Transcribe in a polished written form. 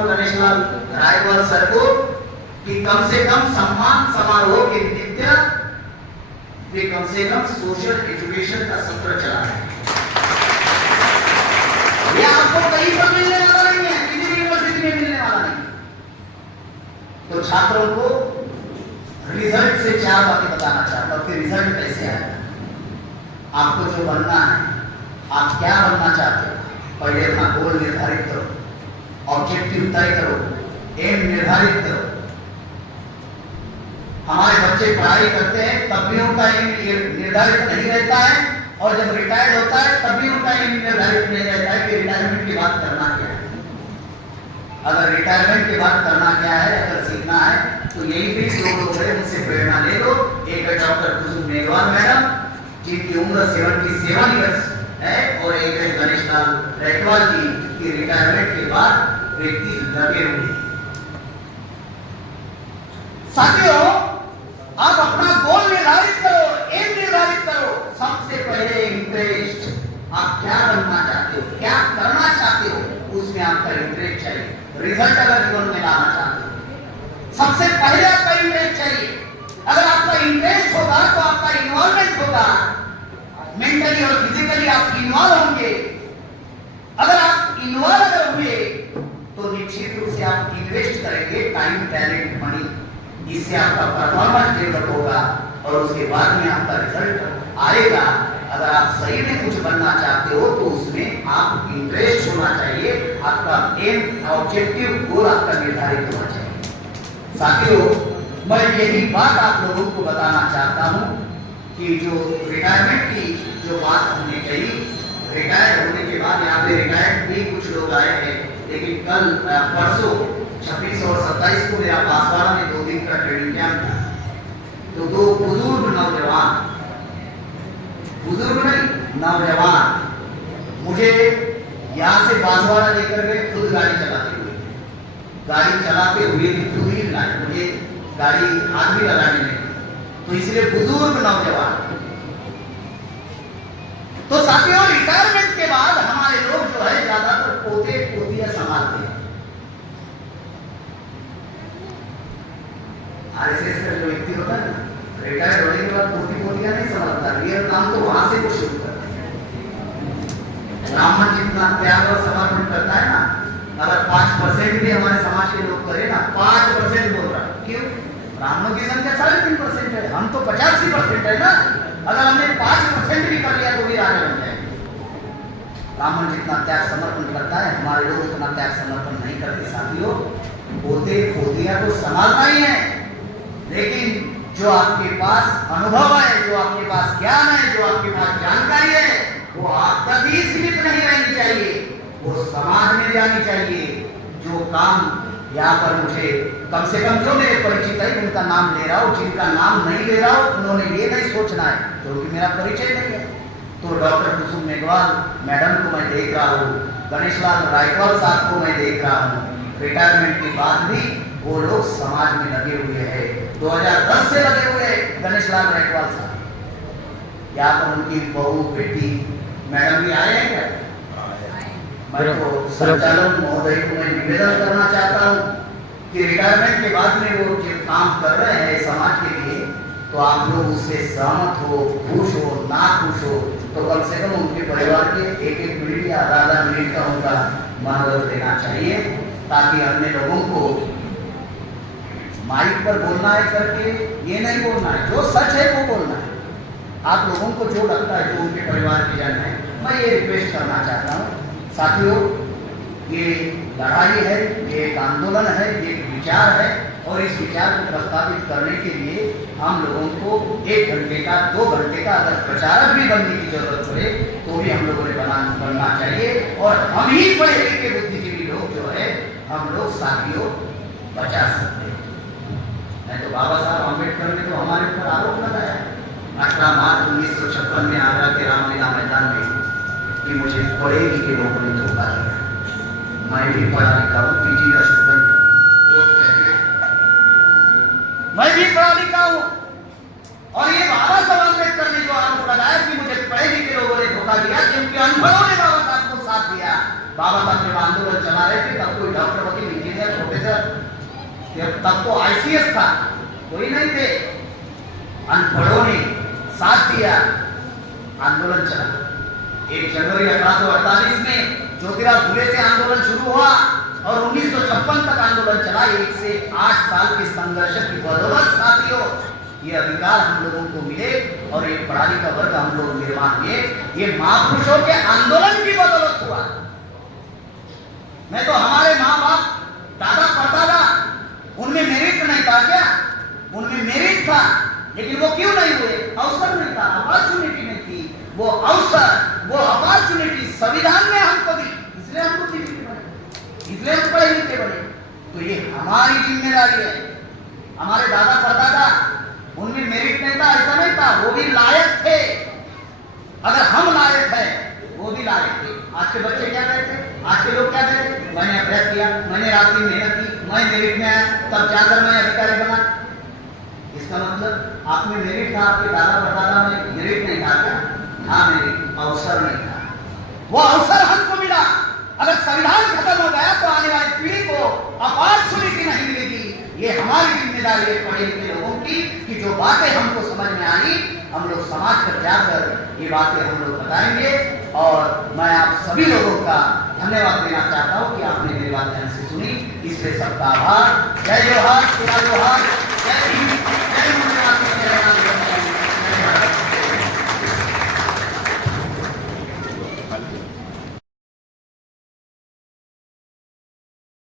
Ganesh Lal रायवाल sir को कि कम से कम सम्मान समारोह के निमित्त वे कम से कम सोशल एजुकेशन का सत्र चलाएं। ये आपको कहीं पर मिलने वाला नहीं है, किसी भी यूनिवर्सिटी में मिलने वाला नहीं। तो छात्रों को रिजल्ट से चार बातें बताना चाहता हूं कि रिजल्ट कैसे आएगा। आपको जो बनना है, आप क्या बनना चाहते हो, पहले अपना गोल निर्धारित करो, ऑब्जेक्टिव तय करो, एम निर्धारित करो। हमारे बच्चे पढ़ाई करते हैं तब भी उनका एम निर्धारित नहीं रहता है, और जब रिटायर्ड होता है तब भी उनका एम निर्धारित नहीं रहता है कि रिटायरमेंट के बाद करना क्या है। अगर रिटायरमेंट के बाद करना क्या है, अगर सीखना है, तो यही भी जो लोग हैं उनसे प्रेरणा ले लो। एक है डॉक्टर कुसुम मेघवाल मैडम, जिनकी उम्र 77 ईयर्स है, और एक है गणेश लाल रायवाल जी की रिटायरमेंट के बाद व्यक्ति लगे हुए हैं। साथियों, आप अपना गोल निर्धारित करो, एम निर्धारित करो। सबसे पहले इंटरेस्ट, आप क्या बनना चाहते हो, क्या करना चाहते हो, उसमें आपका इंटरेस्ट चाहिए। रिजल्ट अगर जीवन में लाना चाहते हो, सबसे पहले आपका इंटरेस्ट चाहिए। अगर आपका इंटरेस्ट होगा तो आपका इन्वॉल्वमेंट होगा, मेंटली और फिजिकली आप इन्वॉल्व होंगे। अगर आप इन्वॉल्व अगर हुए तो निश्चित रूप से आप इन्वेस्ट करेंगे टाइम, टैलेंट, मनी। इससे आपका परफॉर्मेंस डेवलप होगा और उसके बाद में आपका रिजल्ट आएगा। अगर आप सही में कुछ बनना चाहते हो तो उसमें आप इंटरेस्ट होना चाहिए, आपका एम, ऑब्जेक्टिव, गोल आपका निर्धारित होना चाहिए। साथियों, मैं यही बात आप लोगों को बताना चाहता हूं कि जो रिटायरमेंट की जो बात हमने कही, रिटायर होने के बाद यहाँ पे रिटायर्ड भी कुछ लोग आए हैं, लेकिन कल परसों 26 और 27 को मेरा बांसवाड़ा में 2 दिन का ट्रेनिंग कैंप था। तो 2 बुजुर्ग नौजवान, बुजुर्ग नहीं नौजवान, मुझे यहाँ से बांसवाड़ा लेकर गए, खुद गाड़ी चलाते हुए, गाड़ी चलाते हुए भी खुद ही लाए, मुझे गाड़ी हाथ भी लगाने नहीं। तो इसलिए बुजुर्ग नौजवान। तो साथियों, रिटायरमेंट के बाद हमारे लोग जो है ज्यादातर पोते पोतियां संभालते हैं। आरएसएस का जो व्यक्ति होता है ना, रिटायर होने के बाद पोती पोतियां नहीं संभालता, रियल काम तो वहां से वो शुरू करता है। ब्राह्मण जितना त्याग और समर्पण करता है ना, अगर 5% भी हमारे समाज के लोग करें ना, 5% बोल रहा है, क्यों? ब्राह्मणों की संख्या 3.5% है, हम तो 85% है ना। अगर हमने 5% भी कर लिया तो भी राजा बन जाएंगे। ब्राह्मण जितना त्याग समर्पण करता है, हमारे लोग उतना त्याग समर्पण नहीं करते। साथियों, पोते पोतियां तो संभालना ही है, लेकिन जो आपके पास अनुभव है, जो आपके पास ज्ञान है, जो आपके पास जानकारी है, वो आप तक ही सीमित नहीं रहनी चाहिए, वो समाज में जानी चाहिए। जो काम यहाँ पर मुझे कम से कम जो मेरे परिचित है उनका नाम ले रहा हूँ, जिनका नाम नहीं ले रहा हूँ उन्होंने ये नहीं सोचना है क्योंकि मेरा परिचय नहीं है। तो डॉक्टर कुसुम मेघवाल मैडम को मैं देख रहा हूँ, गणेश लाल रायवाल साहब को मैं देख रहा हूँ। रिटायरमेंट के बाद भी वो लोग समाज में लगे हुए हैं, 2010 से लगे हुए हैं गणेश लाल रायवाल साहब। यहाँ पर उनकी बहू बेटी मैडम भी आए हैं क्या? मैं तो संचालक महोदय को मैं निवेदन करना चाहता हूँ कि रिटायरमेंट के बाद में वो जो काम कर रहे हैं समाज के लिए, तो आप लोग उससे सहमत हो, खुश हो, ना खुश हो, तो कम से कम उनके परिवार के 1-1 मिनट या आधा मिनट का उनका मनोबल देना चाहिए, ताकि अन्य लोगों को माइक पर बोलना है करके ये नहीं बोलना है, जो सच है वो बोलना है। आप लोगों को जो लगता है, जो उनके परिवार के जन है, मैं ये रिक्वेस्ट करना चाहता हूँ। साथियों, ये लड़ाई है, ये एक आंदोलन है, ये एक विचार है, और इस विचार को प्रस्तावित करने के लिए हम लोगों को 1 घंटे का 2 घंटे का अगर प्रचारक भी बनने की जरूरत पड़े तो भी हम लोगों ने बनना चाहिए। और हम ही पढ़े लिखे बुद्धिजीवी लोग जो है, हम लोग साथियों बचा सकते हैं। नहीं तो बाबा साहब अम्बेडकर ने तो हमारे ऊपर आरोप लगाया 18 मार्च 1956 में आगरा के रामलीला मैदान में कि मुझे पढ़े लिखे लोगों ने धोखा दिया। मैं भी पढ़ा लिखा हूँ, पीजी का स्टूडेंट, मैं भी पढ़ा लिखा हूँ, और ये बाबा साहब अम्बेडकर ने जो आरोप लगाया कि मुझे पढ़े लिखे लोगों ने धोखा दिया, क्योंकि अनुभवों ने बाबा साहब को साथ दिया। बाबा साहब जब आंदोलन चला रहे थे तब कोई डॉक्टर, वकील, तब तो आईसीएस था, कोई नहीं थे। अनपढ़ों ने साथ दिया, आंदोलन चला। 1 जनवरी 1848 में ज्योतिराव फुले से आंदोलन शुरू हुआ और 1956 तक आंदोलन चला। 1 से 8 साल के संघर्ष की बदौलत साथियों ये अधिकार हम लोगों को मिले और एक पढ़ा लिखा वर्ग हम लोग निर्माण किए। ये महापुरुषों के आंदोलन की बदौलत हुआ। मैं तो हमारे माँ बाप दादा परदादा उनमें मेरिट नहीं था क्या? उनमें मेरिट था, लेकिन वो क्यों नहीं हुए? अवसर नहीं था, अपॉर्चुनिटी नहीं थी। वो अवसर, वो अपॉर्चुनिटी संविधान ने हमको दी, इसलिए हमको बने, इसलिए हम पढ़े लिखे बने। तो ये हमारी जिम्मेदारी है। हमारे दादा परदादा उनमें मेरिट नहीं था, ऐसा नहीं था, वो भी लायक थे। अगर हम लायक है, वो भी लायक थे। आज के बच्चे क्या कहते हैं? आज के लोग क्या कहते हैं? मैंने अभ्यास किया, मैंने रात दिन मेहनत की, मैं मेरिट में आया, तब जाकर मैं अधिकारी बना। इसका मतलब आप में मेरिट था, आपके दादा परदादा में मेरिट नहीं था क्या? हाँ, मेरिट, अवसर नहीं था। वो अवसर हमको मिला। अगर संविधान खत्म हो गया तो आने वाली पीढ़ी को अपॉर्चुनिटी नहीं मिलेगी। ये हमारी जिम्मेदारी है पढ़े लिखे लोगों की कि जो बातें हमको समझ में आई, हम लोग समाज पर जाकर ये बातें हम लोग बताएंगे। और मैं आप सभी लोगों का धन्यवाद देना चाहता हूँ कि आपने मेरी बात ध्यान से सुनी। इसलिए सबका आभार। जय जोहार, जय जोहार, जय